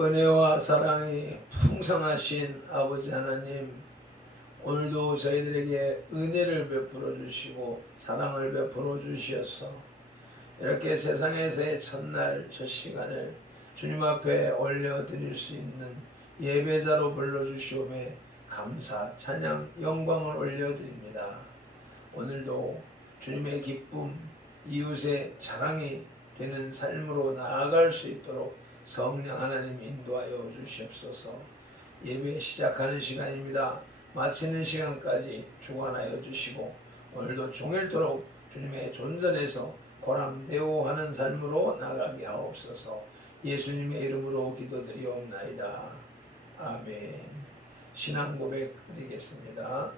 은혜와 사랑이 풍성하신 아버지 하나님, 오늘도 저희들에게 은혜를 베풀어 주시고 사랑을 베풀어 주시어서 이렇게 세상에서의 첫날 첫 시간을 주님 앞에 올려드릴 수 있는 예배자로 불러주시오매 감사, 찬양, 영광을 올려드립니다. 오늘도 주님의 기쁨, 이웃의 자랑이 되는 삶으로 나아갈 수 있도록 성령 하나님 인도하여 주시옵소서. 예배 시작하는 시간입니다. 마치는 시간까지 주관하여 주시고 오늘도 종일토록 주님의 존전에서 고람대오하는 삶으로 나가게 하옵소서. 예수님의 이름으로 기도드리옵나이다. 아멘. 신앙 고백 드리겠습니다.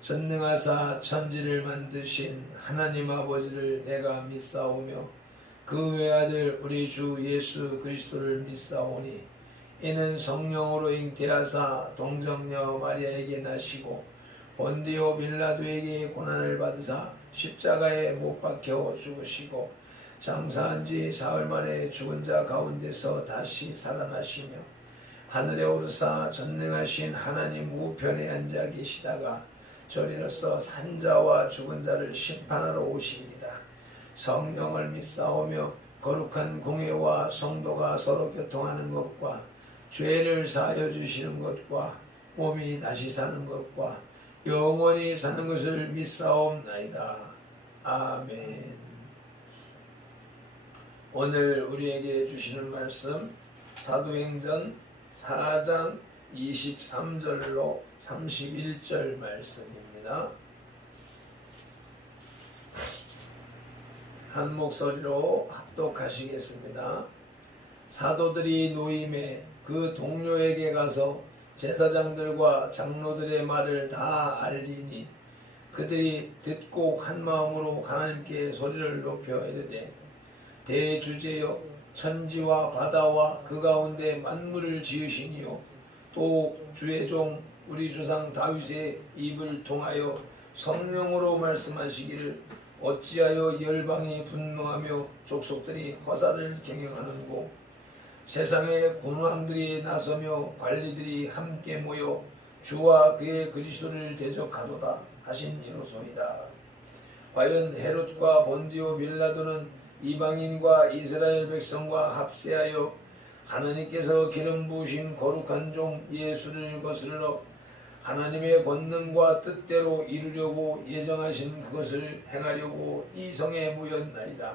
전능하사 천지를 만드신 하나님 아버지를 내가 믿사오며 그 외아들 우리 주 예수 그리스도를 믿사오니 이는 성령으로 잉태하사 동정녀 마리아에게 나시고 본디오 빌라도에게 고난을 받으사 십자가에 못 박혀 죽으시고 장사한 지 사흘 만에 죽은 자 가운데서 다시 살아나시며 하늘에 오르사 전능하신 하나님 우편에 앉아 계시다가 저리로서 산자와 죽은 자를 심판하러 오시리라. 성령을 믿사오며 거룩한 공회와 성도가 서로 교통하는 것과 죄를 사하여 주시는 것과 몸이 다시 사는 것과 영원히 사는 것을 믿사옵나이다. 아멘. 오늘 우리에게 주시는 말씀 사도행전 4장 23절로 31절 말씀입니다. 한 목소리로 합독하시겠습니다. 사도들이 노임에 그 동료에게 가서 제사장들과 장로들의 말을 다 알리니 그들이 듣고 한 마음으로 하나님께 소리를 높여 이르되 대주제여 천지와 바다와 그 가운데 만물을 지으시니요 또 주의 종 우리 조상 다윗의 입을 통하여 성령으로 말씀하시기를 어찌하여 열방이 분노하며 족속들이 화살을 경영하는고 세상의 군왕들이 나서며 관리들이 함께 모여 주와 그의 그리스도를 대적하도다 하신 이로소이다. 과연 헤롯과 본디오 빌라도는 이방인과 이스라엘 백성과 합세하여 하나님께서 기름 부으신 거룩한 종 예수를 거슬러 하나님의 권능과 뜻대로 이루려고 예정하신 그것을 행하려고 이 성에 모였나이다.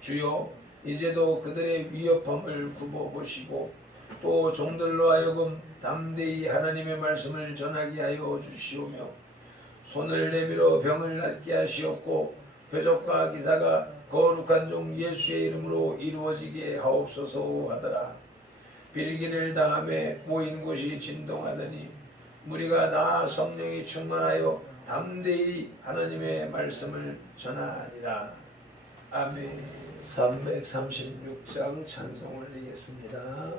주여 이제도 그들의 위협함을 굽어보시고 또 종들로 하여금 담대히 하나님의 말씀을 전하게 하여 주시오며 손을 내밀어 병을 낫게 하시옵고 표적과 기사가 거룩한 종 예수의 이름으로 이루어지게 하옵소서 하더라. 빌기를 다함에 모인 곳이 진동하더니 무리가 다 성령이 충만하여 담대히 하나님의 말씀을 전하니라. 아멘. 336장 찬송 올리겠습니다.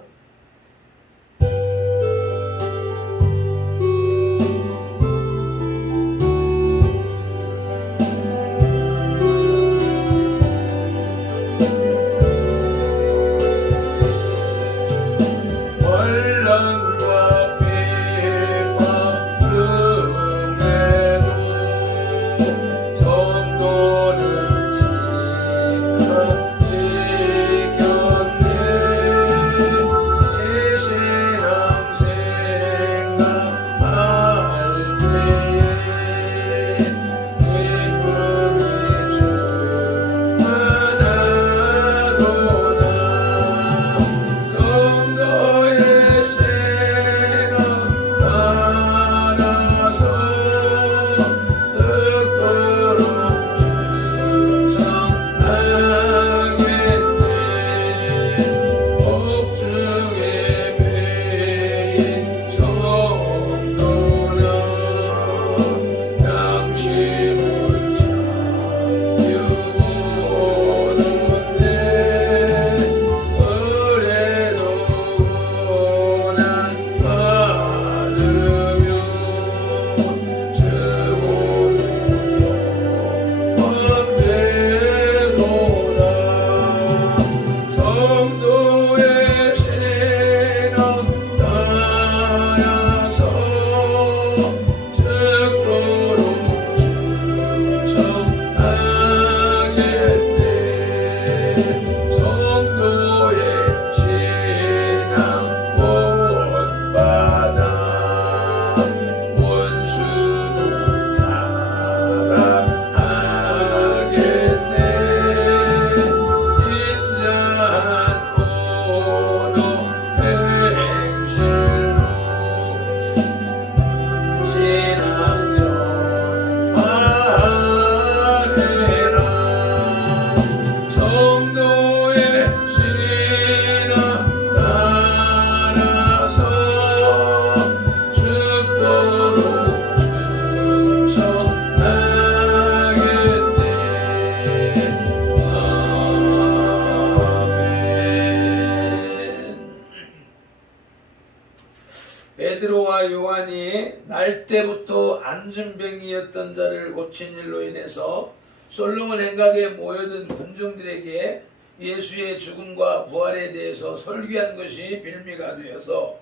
베드로와 요한이 날 때부터 안진병이었던 자를 고친 일로 인해서 솔로몬 행각에 모여든 군중들에게 예수의 죽음과 부활에 대해서 설교한 것이 빌미가 되어서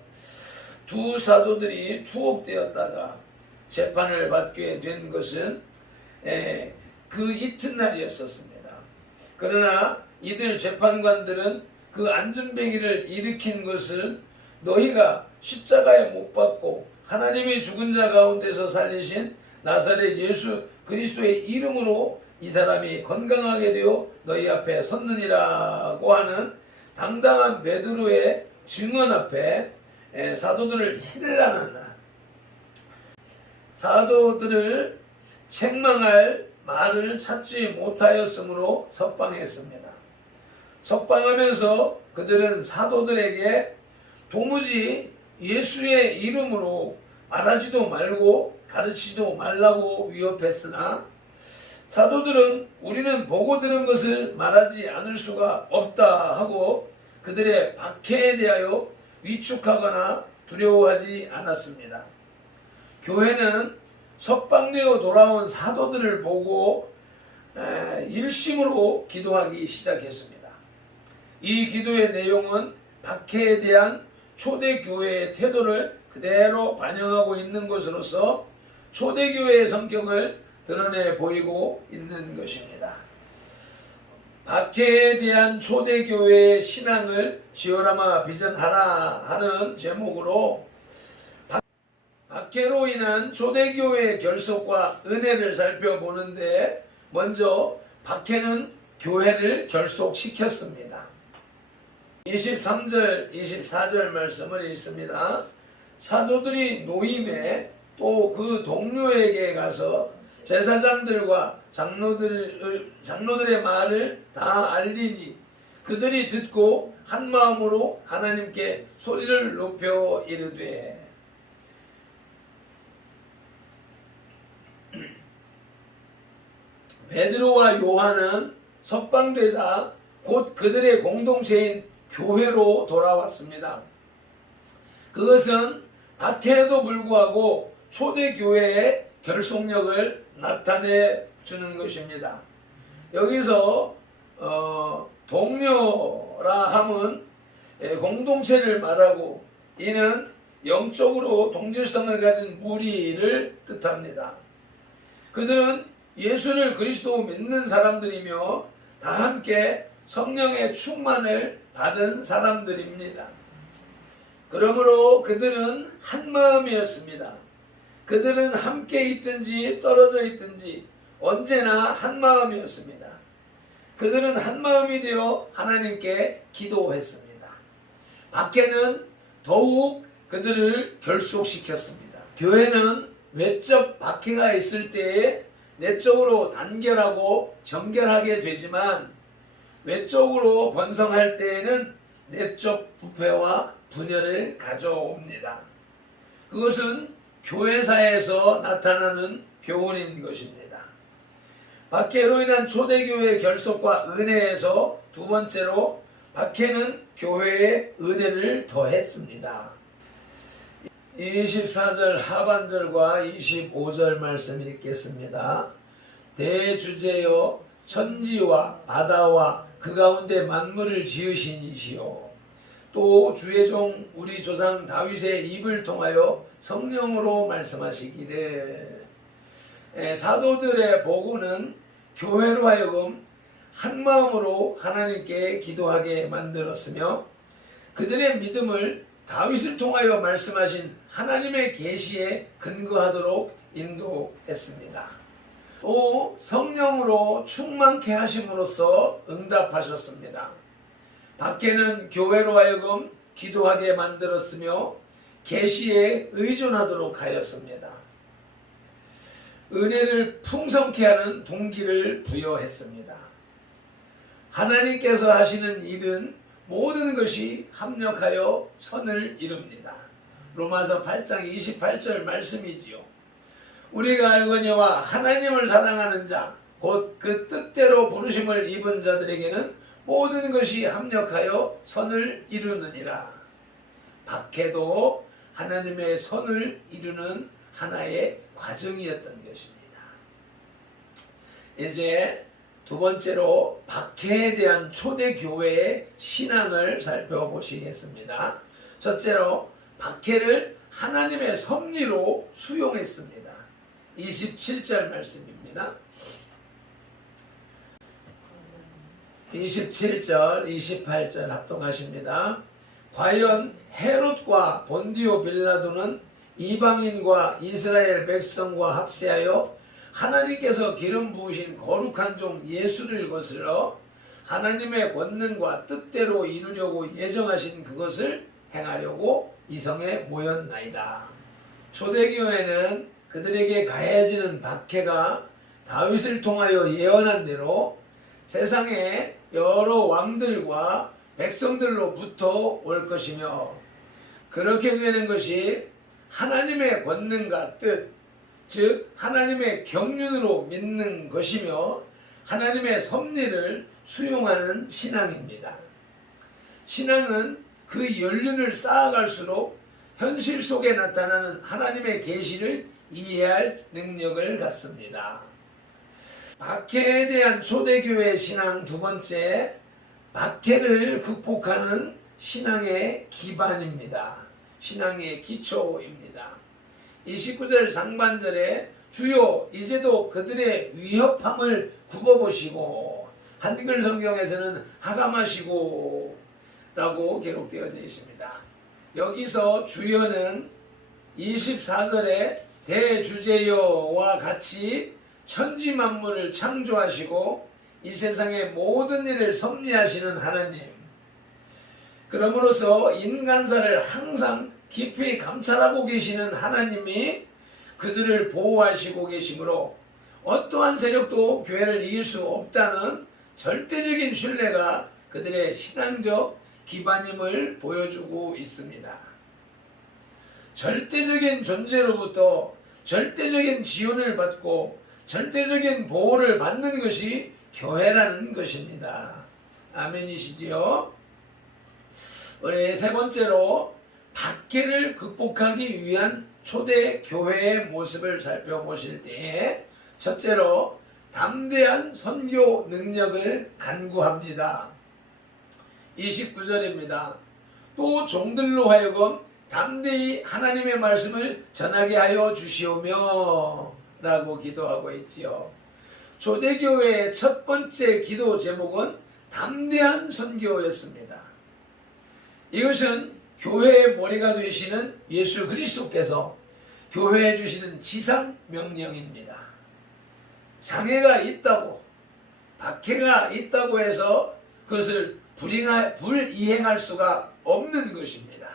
두 사도들이 투옥되었다가 재판을 받게 된 것은 그 이튿날이었었습니다. 그러나 이들 재판관들은 그 안진뱅이를 일으킨 것을 너희가 십자가에 못 박고 하나님이 죽은 자 가운데서 살리신 나사렛 예수 그리스도의 이름으로 이 사람이 건강하게 되어 너희 앞에 섰느니라고 하는 당당한 베드로의 증언 앞에 사도들을 힐난하는, 사도들을 책망할 말을 찾지 못하였으므로 석방했습니다. 석방하면서 그들은 사도들에게 도무지 예수의 이름으로 말하지도 말고 가르치지도 말라고 위협했으나 사도들은 우리는 보고 들은 것을 말하지 않을 수가 없다 하고 그들의 박해에 대하여 위축하거나 두려워하지 않았습니다. 교회는 석방되어 돌아온 사도들을 보고 일심으로 기도하기 시작했습니다. 이 기도의 내용은 박해에 대한 초대교회의 태도를 그대로 반영하고 있는 것으로서 초대교회의 성격을 드러내 보이고 있는 것입니다. 박해에 대한 초대교회의 신앙을 지어라마 비전하라 하는 제목으로 박해로 인한 초대교회의 결속과 은혜를 살펴보는데 먼저 박해는 교회를 결속시켰습니다. 23절, 24절 말씀을 읽습니다. 사도들이 노임에 또 그 동료에게 가서 제사장들과 장로들의 말을 다 알리니 그들이 듣고 한 마음으로 하나님께 소리를 높여 이르되 베드로와 요한은 석방되자 곧 그들의 공동체인 교회로 돌아왔습니다. 그것은 박해에도 불구하고 초대교회의 결속력을 나타내 주는 것입니다. 여기서 동료라 함은 공동체를 말하고 이는 영적으로 동질성을 가진 무리를 뜻합니다. 그들은 예수를 그리스도 믿는 사람들이며 다 함께 성령의 충만을 받은 사람들입니다. 그러므로 그들은 한 마음이었습니다. 그들은 함께 있든지 떨어져 있든지 언제나 한 마음이었습니다. 그들은 한 마음이 되어 하나님께 기도했습니다. 박해는 더욱 그들을 결속시켰습니다. 교회는 외적 박해가 있을 때에 내적으로 단결하고 정결하게 되지만 외적으로 번성할 때에는 내적 부패와 분열을 가져옵니다. 그것은 교회사에서 나타나는 교훈인 것입니다. 박해로 인한 초대교회의 결속과 은혜에서 두 번째로 박해는 교회의 은혜를 더했습니다. 24절 하반절과 25절 말씀 읽겠습니다. 대주제여 천지와 바다와 그 가운데 만물을 지으신 이시오. 또 주의 종 우리 조상 다윗의 입을 통하여 성령으로 말씀하시기를. 사도들의 보고는 교회로 하여금 한 마음으로 하나님께 기도하게 만들었으며 그들의 믿음을 다윗을 통하여 말씀하신 하나님의 계시에 근거하도록 인도했습니다. 또 성령으로 충만케 하심으로써 응답하셨습니다. 박해는 교회로 하여금 기도하게 만들었으며 계시에 의존하도록 하였습니다. 은혜를 풍성케 하는 동기를 부여했습니다. 하나님께서 하시는 일은 모든 것이 합력하여 선을 이룹니다. 로마서 8장 28절 말씀이지요. 우리가 알거니와 하나님을 사랑하는 자 곧 그 뜻대로 부르심을 입은 자들에게는 모든 것이 합력하여 선을 이루느니라. 박해도 하나님의 선을 이루는 하나의 과정이었던 것입니다. 이제 두 번째로 박해에 대한 초대교회의 신앙을 살펴보시겠습니다. 첫째로 박해를 하나님의 섭리로 수용했습니다. 27절 말씀입니다. 27절, 28절 합동하십니다. 과연 헤롯과 본디오 빌라도는 이방인과 이스라엘 백성과 합세하여 하나님께서 기름 부으신 거룩한 종 예수를 거슬러 하나님의 권능과 뜻대로 이루려고 예정하신 그것을 행하려고 이성에 모였나이다. 초대교회는 그들에게 가해지는 박해가 다윗을 통하여 예언한 대로 세상에 여러 왕들과 백성들로부터 올 것이며, 그렇게 되는 것이 하나님의 권능과 뜻, 즉 하나님의 경륜으로 믿는 것이며 하나님의 섭리를 수용하는 신앙입니다. 신앙은 그 연륜을 쌓아갈수록 현실 속에 나타나는 하나님의 계시를 이해할 능력을 갖습니다. 박해에 대한 초대교회 신앙 두 번째, 박해를 극복하는 신앙의 기반입니다. 신앙의 기초입니다. 29절 상반절에 주여 이제도 그들의 위협함을 굽어보시고, 한글 성경에서는 하감하시고 라고 기록되어져 있습니다. 여기서 주여는 24절에 대주제여와 같이 천지 만물을 창조하시고 이 세상의 모든 일을 섭리하시는 하나님, 그러므로서 인간사를 항상 깊이 감찰하고 계시는 하나님이 그들을 보호하시고 계시므로 어떠한 세력도 교회를 이길 수 없다는 절대적인 신뢰가 그들의 신앙적 기반임을 보여주고 있습니다. 절대적인 존재로부터 절대적인 지원을 받고 절대적인 보호를 받는 것이 교회라는 것입니다. 아멘이시지요? 우리 세 번째로 박해를 극복하기 위한 초대 교회의 모습을 살펴보실 때, 첫째로 담대한 선교 능력을 간구합니다. 29절입니다. 또 종들로 하여금 담대히 하나님의 말씀을 전하게 하여 주시오며 라고 기도하고 있지요. 초대교회의 첫 번째 기도 제목은 담대한 선교였습니다. 이것은 교회의 머리가 되시는 예수 그리스도께서 교회에 주시는 지상 명령입니다. 장애가 있다고, 박해가 있다고 해서 그것을 불이행할 수가 없는 것입니다.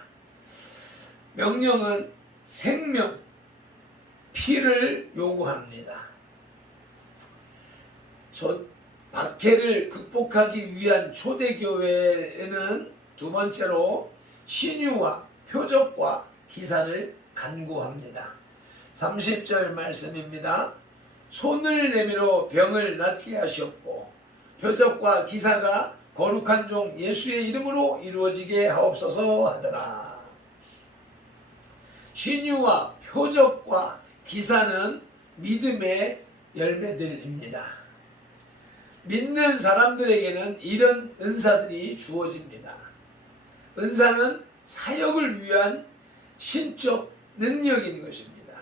명령은 생명, 피를 요구합니다. 박해를 극복하기 위한 초대교회에는 두 번째로 신유와 표적과 기사를 간구합니다. 30절 말씀입니다. 손을 내밀어 병을 낫게 하시옵고 표적과 기사가 거룩한 종 예수의 이름으로 이루어지게 하옵소서 하더라. 신유와 표적과 기사는 믿음의 열매들입니다. 믿는 사람들에게는 이런 은사들이 주어집니다. 은사는 사역을 위한 신적 능력인 것입니다.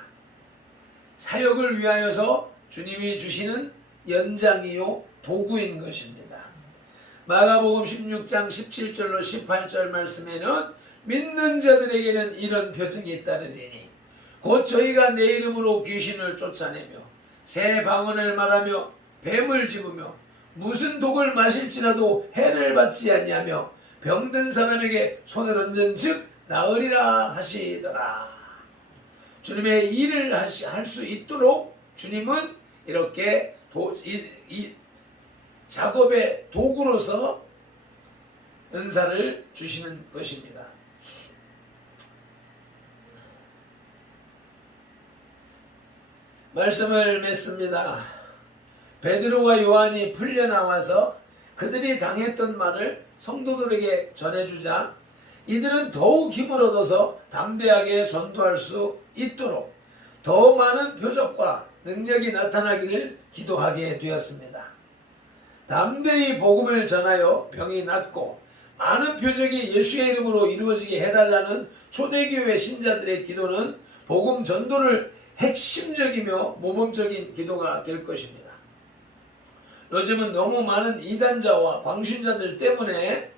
사역을 위하여서 주님이 주시는 연장이요 도구인 것입니다. 마가복음 16장 17절로 18절 말씀에는 믿는 자들에게는 이런 표적이 따르리니 곧 저희가 내 이름으로 귀신을 쫓아내며 새 방언을 말하며 뱀을 집으며 무슨 독을 마실지라도 해를 받지 아니하며 병든 사람에게 손을 얹은 즉 나으리라 하시더라. 주님의 일을 할 수 있도록 주님은 이렇게 이 작업의 도구로서 은사를 주시는 것입니다. 말씀을 맺습니다. 베드로와 요한이 풀려나와서 그들이 당했던 말을 성도들에게 전해주자 이들은 더욱 힘을 얻어서 담대하게 전도할 수 있도록 더 많은 표적과 능력이 나타나기를 기도하게 되었습니다. 담대히 복음을 전하여 병이 낫고 많은 표적이 예수의 이름으로 이루어지게 해달라는 초대교회 신자들의 기도는 복음 전도를 핵심적이며 모범적인 기도가 될 것입니다. 요즘은 너무 많은 이단자와 광신자들 때문에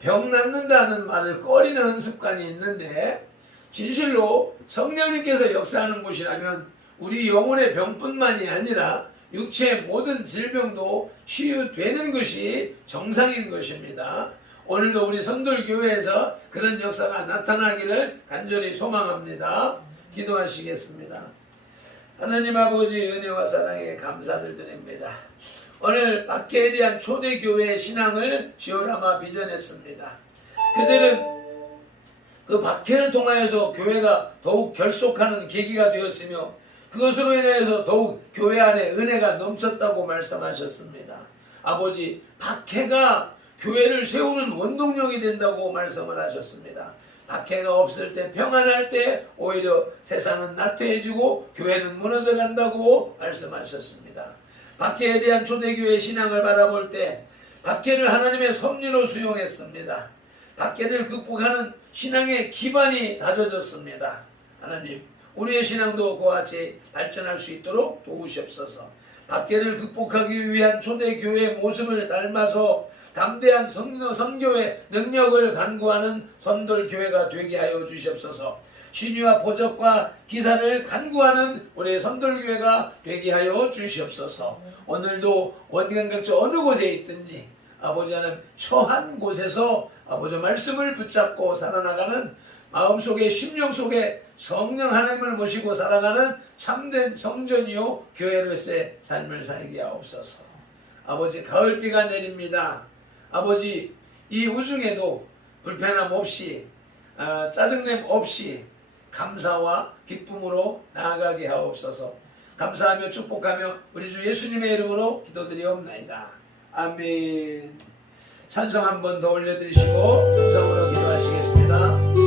병 낫는다는 말을 꺼리는 습관이 있는데, 진실로 성령님께서 역사하는 곳이라면 우리 영혼의 병뿐만이 아니라 육체의 모든 질병도 치유되는 것이 정상인 것입니다. 오늘도 우리 선돌교회에서 그런 역사가 나타나기를 간절히 소망합니다. 기도하시겠습니다. 하나님 아버지, 은혜와 사랑에 감사를 드립니다. 오늘 박해에 대한 초대교회의 신앙을 지오라마 비전했습니다. 그들은 그 박해를 통하여서 교회가 더욱 결속하는 계기가 되었으며, 그것으로 인해서 더욱 교회 안에 은혜가 넘쳤다고 말씀하셨습니다. 아버지, 박해가 교회를 세우는 원동력이 된다고 말씀을 하셨습니다. 박해가 없을 때, 평안할 때 오히려 세상은 나태해지고 교회는 무너져 간다고 말씀하셨습니다. 박해에 대한 초대교회의 신앙을 바라볼 때 박해를 하나님의 섭리로 수용했습니다. 박해를 극복하는 신앙의 기반이 다져졌습니다. 하나님, 우리의 신앙도 그와 같이 발전할 수 있도록 도우시옵소서. 박해를 극복하기 위한 초대교회의 모습을 닮아서 담대한 선교의 능력을 간구하는 선돌교회가 되게 하여 주시옵소서. 신유와 보적과 기사를 간구하는 우리의 선돌교회가 되게 하여 주시옵소서. 오늘도 원광각지 어느 곳에 있든지 아버지 하나님, 처한 곳에서 아버지 말씀을 붙잡고 살아나가는, 마음속에 심령 속에 성령 하나님을 모시고 살아가는 참된 성전이요 교회로서의 삶을 살게 하옵소서. 아버지, 가을비가 내립니다. 아버지, 이 우중에도 불편함 없이 짜증냄 없이 감사와 기쁨으로 나아가게 하옵소서. 감사하며 축복하며 우리 주 예수님의 이름으로 기도드리옵나이다. 아멘. 찬송 한 번 더 올려드리시고 음성으로 기도하시겠습니다.